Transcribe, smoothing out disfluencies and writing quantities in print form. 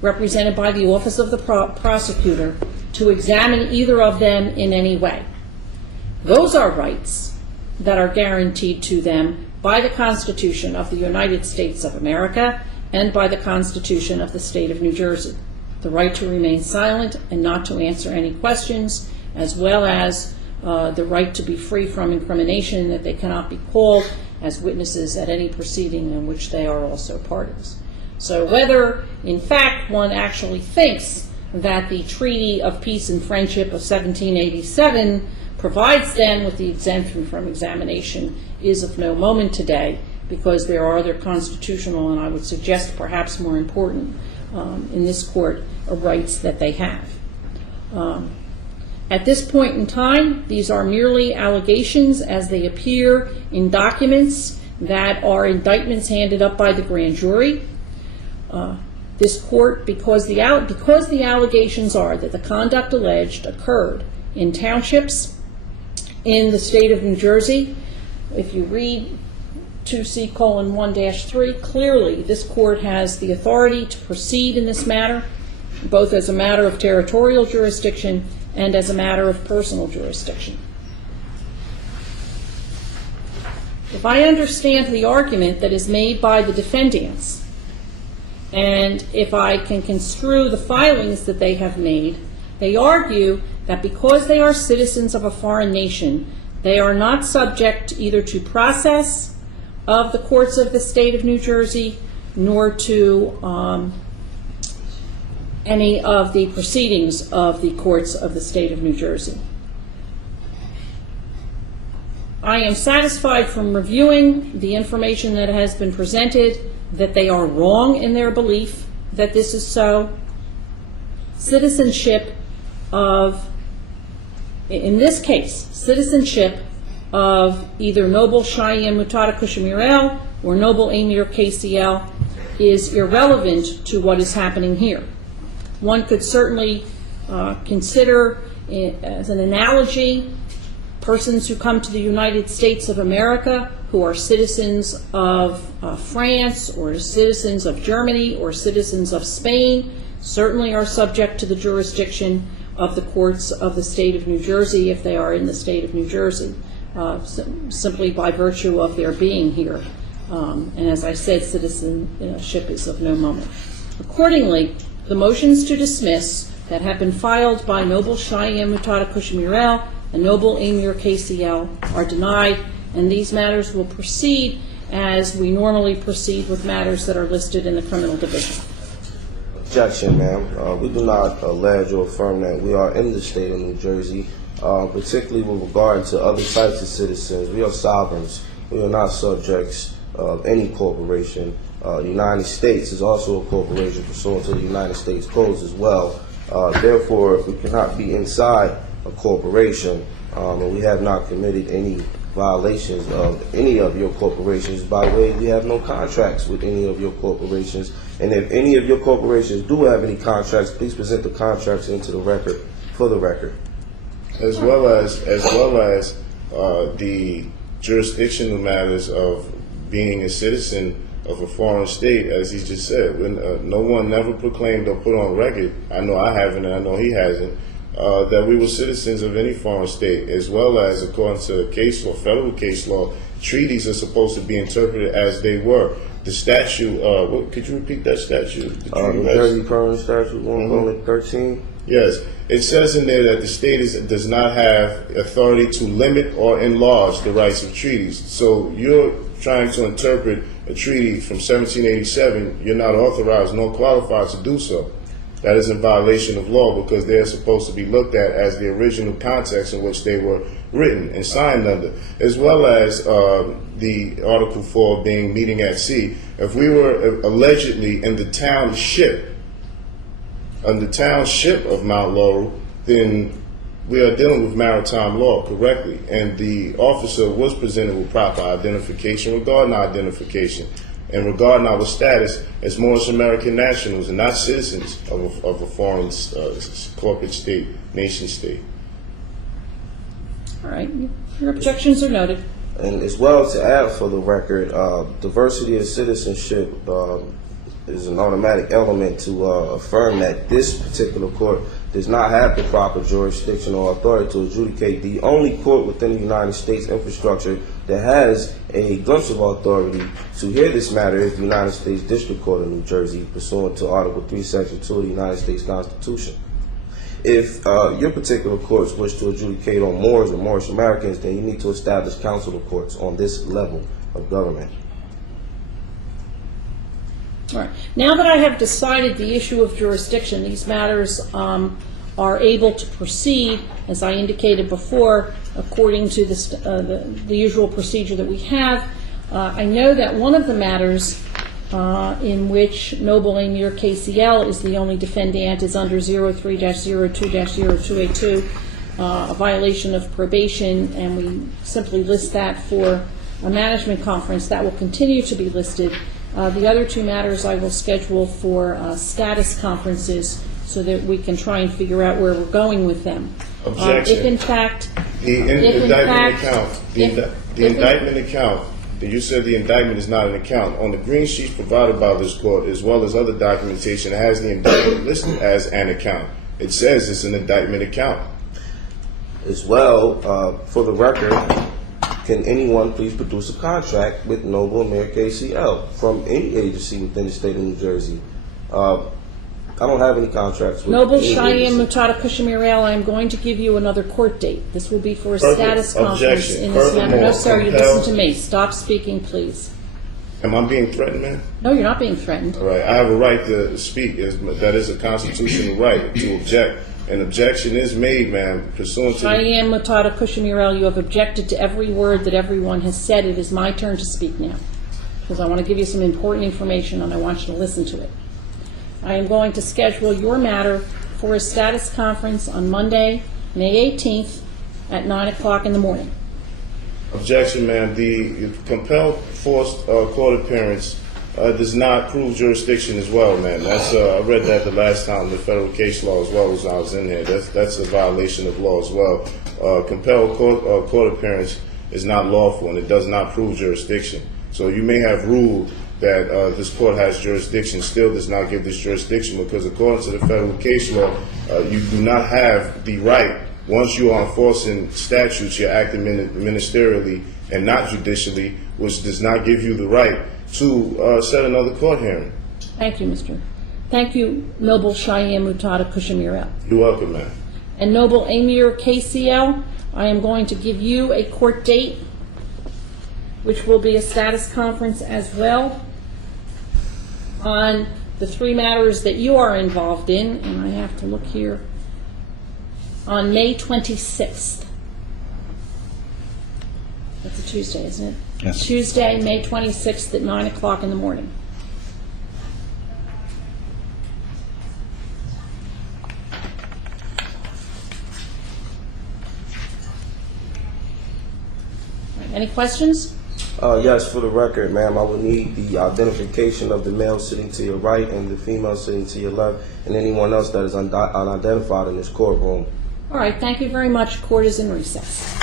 represented by the Office of the Prosecutor, to examine either of them in any way. Those are rights that are guaranteed to them by the Constitution of the United States of America and by the Constitution of the State of New Jersey. The right to remain silent and not to answer any questions, as well as the right to be free from incrimination, that they cannot be called as witnesses at any proceeding in which they are also parties. So whether, in fact, one actually thinks that the Treaty of Peace and Friendship of 1787 provides them with the exemption from examination is of no moment today, because there are other constitutional, and I would suggest perhaps more important in this court, rights that they have. At this point in time, these are merely allegations as they appear in documents that are indictments handed up by the grand jury. This court, because the allegations are that the conduct alleged occurred in townships in the state of New Jersey, if you read 2C:1-3, clearly this court has the authority to proceed in this matter, both as a matter of territorial jurisdiction and as a matter of personal jurisdiction. If I understand the argument that is made by the defendants, and if I can construe the filings that they have made, they argue that because they are citizens of a foreign nation, they are not subject either to process of the courts of the state of New Jersey, nor to any of the proceedings of the courts of the state of New Jersey. I am satisfied from reviewing the information that has been presented that they are wrong in their belief that this is so. Citizenship of, in this case, citizenship of either Noble Cheyenne Marrakush Murrell or Noble Amir KCL is irrelevant to what is happening here. One could certainly consider, as an analogy, persons who come to the United States of America who are citizens of France or citizens of Germany or citizens of Spain certainly are subject to the jurisdiction of the courts of the state of New Jersey if they are in the state of New Jersey, simply by virtue of their being here. And as I said, citizenship is of no moment. Accordingly, the motions to dismiss that have been filed by Noble Cheyenne Marrakush Murrell and Noble Amir KCL are denied, and these matters will proceed as we normally proceed with matters that are listed in the criminal division. Objection, ma'am. We do not allege or affirm that we are in the state of New Jersey, particularly with regard to other types of citizens. We are sovereigns. We are not subjects of any corporation. The United States is also a corporation pursuant to the United States codes as well. Therefore, we cannot be inside a corporation, and we have not committed any violations of any of your corporations. By the way, we have no contracts with any of your corporations, and if any of your corporations do have any contracts, please present the contracts into the record, for the record. As well as the jurisdictional matters of being a citizen of a foreign state, as he just said. No one never proclaimed or put on record, I know I haven't and I know he hasn't, that we were citizens of any foreign state, as well as, according to case law, federal case law, treaties are supposed to be interpreted as they were. The statute, could you repeat that statute? The Jersey Current Statute 1:13. Yes, it says in there that the state does not have authority to limit or enlarge the rights of treaties. So you're trying to interpret a treaty from 1787, you're not authorized nor qualified to do so. That is in violation of law, because they're supposed to be looked at as the original context in which they were written and signed under, as well as the Article 4 being meeting at sea. If we were allegedly in the township of Mount Laurel, then we are dealing with maritime law correctly, and the officer was presented with proper identification regarding our identification and regarding our status as Moorish American nationals and not citizens of a foreign corporate state, nation state. All right, your objections are noted. And as well, to add for the record, diversity of citizenship is an automatic element to affirm that this particular court does not have the proper jurisdiction or authority to adjudicate. The only court within the United States infrastructure that has a glimpse of authority to hear this matter is the United States District Court of New Jersey, pursuant to Article 3, Section 2 of the United States Constitution. If your particular courts wish to adjudicate on Moors or Moorish Americans, then you need to establish council of courts on this level of government. All right. Now that I have decided the issue of jurisdiction, these matters are able to proceed, as I indicated before, according to the usual procedure that we have. I know that one of the matters in which Noble Amir KCL is the only defendant is under 03-02-0282, a violation of probation, and we simply list that for a management conference. That will continue to be listed. The other two matters I will schedule for status conferences so that we can try and figure out where we're going with them. Objection. If in fact... The indictment account, you said the indictment is not an account. On the green sheets provided by this court, as well as other documentation, it has the indictment listed as an account. It says it's an indictment account. As well, for the record, can anyone please produce a contract with Noble Amir KCL from any agency within the state of New Jersey? I don't have any contracts with Noble any Cheyenne agency. Mutada Kushamirel, I am going to give you another court date. This will be for a status conference Objection. in this matter. No, Furthermore, sir, you compel- listen to me. Stop speaking, please. Am I being threatened, man? No, you're not being threatened. All right, I have a right to speak. That is a constitutional right to object. An objection is made, ma'am, pursuant to... Cheyenne Mutada Kushamirel, you have objected to every word that everyone has said. It is my turn to speak now, because I want to give you some important information and I want you to listen to it. I am going to schedule your matter for a status conference on Monday, May 18th at 9 o'clock in the morning. Objection, ma'am. The compelled forced court appearance does not prove jurisdiction as well, man. That's I read that the last time, the federal case law as well as I was in here. That's a violation of law as well. Compelled court appearance is not lawful and it does not prove jurisdiction. So you may have ruled that this court has jurisdiction, still does not give this jurisdiction, because according to the federal case law, you do not have the right. Once you are enforcing statutes, you're acting ministerially and not judicially, which does not give you the right to set another court hearing. Thank you, Mr. Thank you, Noble Cheyenne Mutada Kushamirel. You're welcome, ma'am. And Noble Amir KCL, I am going to give you a court date, which will be a status conference as well on the three matters that you are involved in, and I have to look here, on May 26th. That's a Tuesday, isn't it? Yes. Tuesday, May 26th at 9 o'clock in the morning. Any questions? Yes, for the record, ma'am, I would need the identification of the male sitting to your right and the female sitting to your left, and anyone else that is unidentified in this courtroom. All right, thank you very much. Court is in recess.